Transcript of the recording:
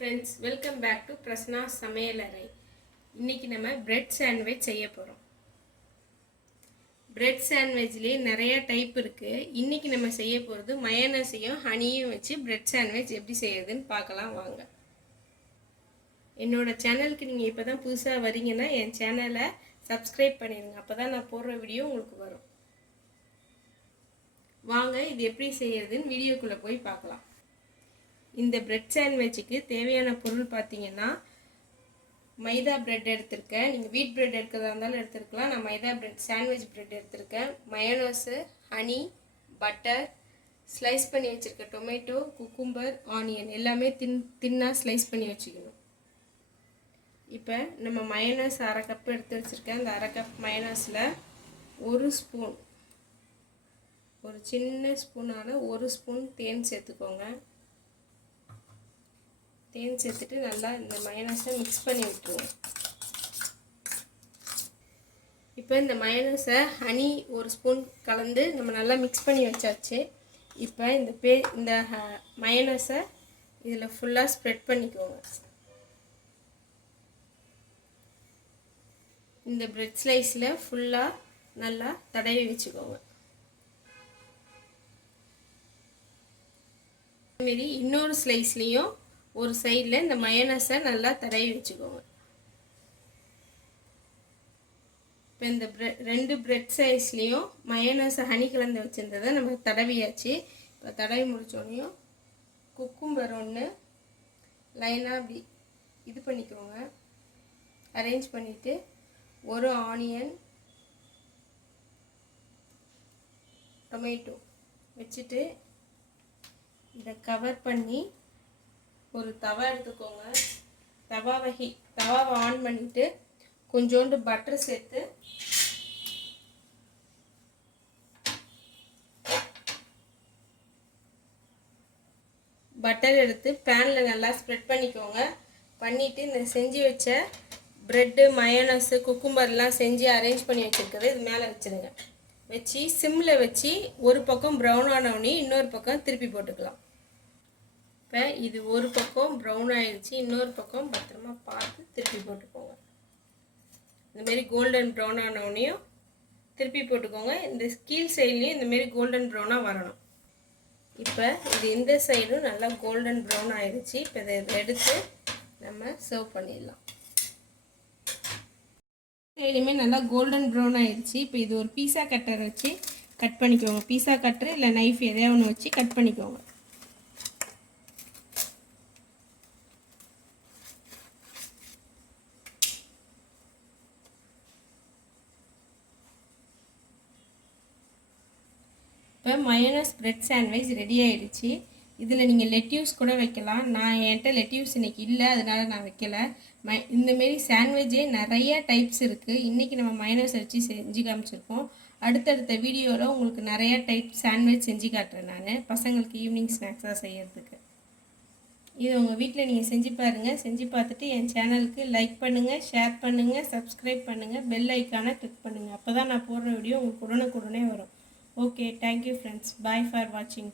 friends, welcome back to Prasna சமையலறை. இன்னைக்கு நம்ம பிரெட் சாண்ட்விச் செய்ய போறோம். பிரெட் சாண்ட்விச்லயே நிறைய டைப் இருக்கு. இன்னைக்கு நம்ம செய்ய போறது மயோனைஸையும் ஹனியும் வச்சு பிரெட் சாண்ட்விச் எப்படி செய்யறதுன்னு பார்க்கலாம் வாங்க. என்னோட சேனலுக்கு நீங்க இப்பதான் புதுசா வரீங்கன்னா என் சேனலை சப்ஸ்கிரைப் பண்ணிடுங்க. அப்பதான் நான் போடுற வீடியோ உங்களுக்கு வரும். வாங்க இது எப்படி செய்யறதுன்னு வீடியோக்குள்ள போய் பார்க்கலாம். இந்த பிரெட் சாண்ட்விச்சுக்கு தேவையான பொருள் பார்த்தீங்கன்னா மைதா பிரெட் எடுத்திருக்கேன். நீங்கள் வீட் பிரெட் எடுக்கிறதா இருந்தாலும் எடுத்துருக்கலாம். நான் மைதா பிரெட் சாண்ட்விச் பிரெட் எடுத்திருக்கேன். மயோனைஸு, ஹனி, பட்டர், ஸ்லைஸ் பண்ணி வச்சுருக்க டொமேட்டோ, குக்கும்பர், ஆனியன் எல்லாமே தின்னாக ஸ்லைஸ் பண்ணி வச்சுக்கணும். இப்போ நம்ம மயோனைஸ் அரை கப் எடுத்து வச்சுருக்கேன். அந்த அரை கப் மயோனைஸில் ஒரு ஸ்பூன், ஒரு சின்ன ஸ்பூனால் ஒரு ஸ்பூன் தேன் சேர்த்துக்கோங்க. தேன் சேர்த்துட்டு நல்லா இந்த மயோனைஸை மிக்ஸ் பண்ணி விட்டுருவோம். இப்போ இந்த மயோனைஸை ஹனி ஒரு ஸ்பூன் கலந்து நம்ம நல்லா மிக்ஸ் பண்ணி வச்சாச்சு. இப்போ இந்த மயோனைஸை இதில் ஃபுல்லாக ஸ்ப்ரெட் பண்ணிக்கோங்க. இந்த பிரெட் ஸ்லைஸில் ஃபுல்லாக நல்லா தடவி வச்சுக்கோங்க. அதுமாரி இன்னொரு ஸ்லைஸ்லேயும் ஒரு சைடில் இந்த மயோனைஸை நல்லா தடவி வச்சுக்கோங்க. இப்போ இந்த ரெண்டு பிரெட் சைஸ்லேயும் மயோனைஸை ஹனி கலந்து வச்சுருந்ததை நம்ம தடவியாச்சு. இப்போ தடவி முடித்தோடனையும் குக்கும்பர் ஒன்று லைனாக அப்படி இது பண்ணிக்கோங்க, அரேஞ்ச் பண்ணிவிட்டு ஒரு ஆனியன், டொமேட்டோ வச்சுட்டு இதை கவர் பண்ணி ஒரு தவா எடுத்துக்கோங்க. தவாவை ஆன் பண்ணிவிட்டு கொஞ்சோண்டு பட்டர் சேர்த்து பட்டர் எடுத்து பேனில் நல்லா ஸ்ப்ரெட் பண்ணிக்கோங்க. பண்ணிவிட்டு இந்த செஞ்சு வச்ச ப்ரெட்டு, மயோனைஸு, குக்கும்பர்லாம் செஞ்சு அரேஞ்ச் பண்ணி வச்சுருக்கிறது இது மேலே வச்சுருங்க. வச்சு சிம்மில் வச்சு ஒரு பக்கம் ப்ரௌன் ஆனவுடனே இன்னொரு பக்கம் திருப்பி போட்டுக்கலாம். இப்போ இது ஒரு பக்கம் ப்ரௌன் ஆகிடுச்சு, இன்னொரு பக்கம் பத்திரமா பார்த்து திருப்பி போட்டுக்கோங்க. இந்தமாரி கோல்டன் ப்ரௌன் ஆனவுடனையும் திருப்பி போட்டுக்கோங்க. இந்த கீழ் சைட்லேயும் இந்தமாரி கோல்டன் ப்ரௌனாக வரணும். இப்போ இது இந்த சைடும் நல்லா கோல்டன் ப்ரௌன் ஆகிடுச்சு. இப்போ இதை எடுத்து நம்ம சர்வ் பண்ணிடலாம். சைடுமே நல்லா கோல்டன் ப்ரௌன் ஆகிடுச்சு. இப்போ இது ஒரு பீஸா கட்டர் வச்சு கட் பண்ணிக்கோங்க. பீஸா கட்டர் இல்லை நைஃப் எதையா ஒன்று வச்சு கட் பண்ணிக்கோங்க. இப்போ மயோனைஸ் பிரெட் சாண்ட்விச் ரெடி ஆகிடுச்சு. இதில் நீங்கள் லெட்யூஸ் கூட வைக்கலாம். நான் என்கிட்ட லெட்யூஸ் இன்றைக்கி இல்லை, அதனால் நான் வைக்கலை. இந்தமாரி சாண்ட்விட்சே நிறைய டைப்ஸ் இருக்குது. இன்றைக்கி நம்ம மயோனைஸ் வச்சு செஞ்சு காமிச்சிருக்கோம். அடுத்தடுத்த வீடியோவில் உங்களுக்கு நிறைய டைப் சாண்ட்விச் செஞ்சு காட்டுறேன் நான், பசங்களுக்கு ஈவினிங் ஸ்நாக்ஸாக செய்கிறதுக்கு. இது உங்கள் வீட்டில் நீங்கள் செஞ்சு பாருங்கள். செஞ்சு பார்த்துட்டு என் சேனலுக்கு லைக் பண்ணுங்கள், ஷேர் பண்ணுங்கள், சப்ஸ்கிரைப் பண்ணுங்கள், பெல் ஐக்கானை கிளிக் பண்ணுங்கள். அப்போ தான் நான் போடுற வீடியோ உங்களுக்கு உடனுக்குடனே வரும். Okay, thank you friends. Bye for watching.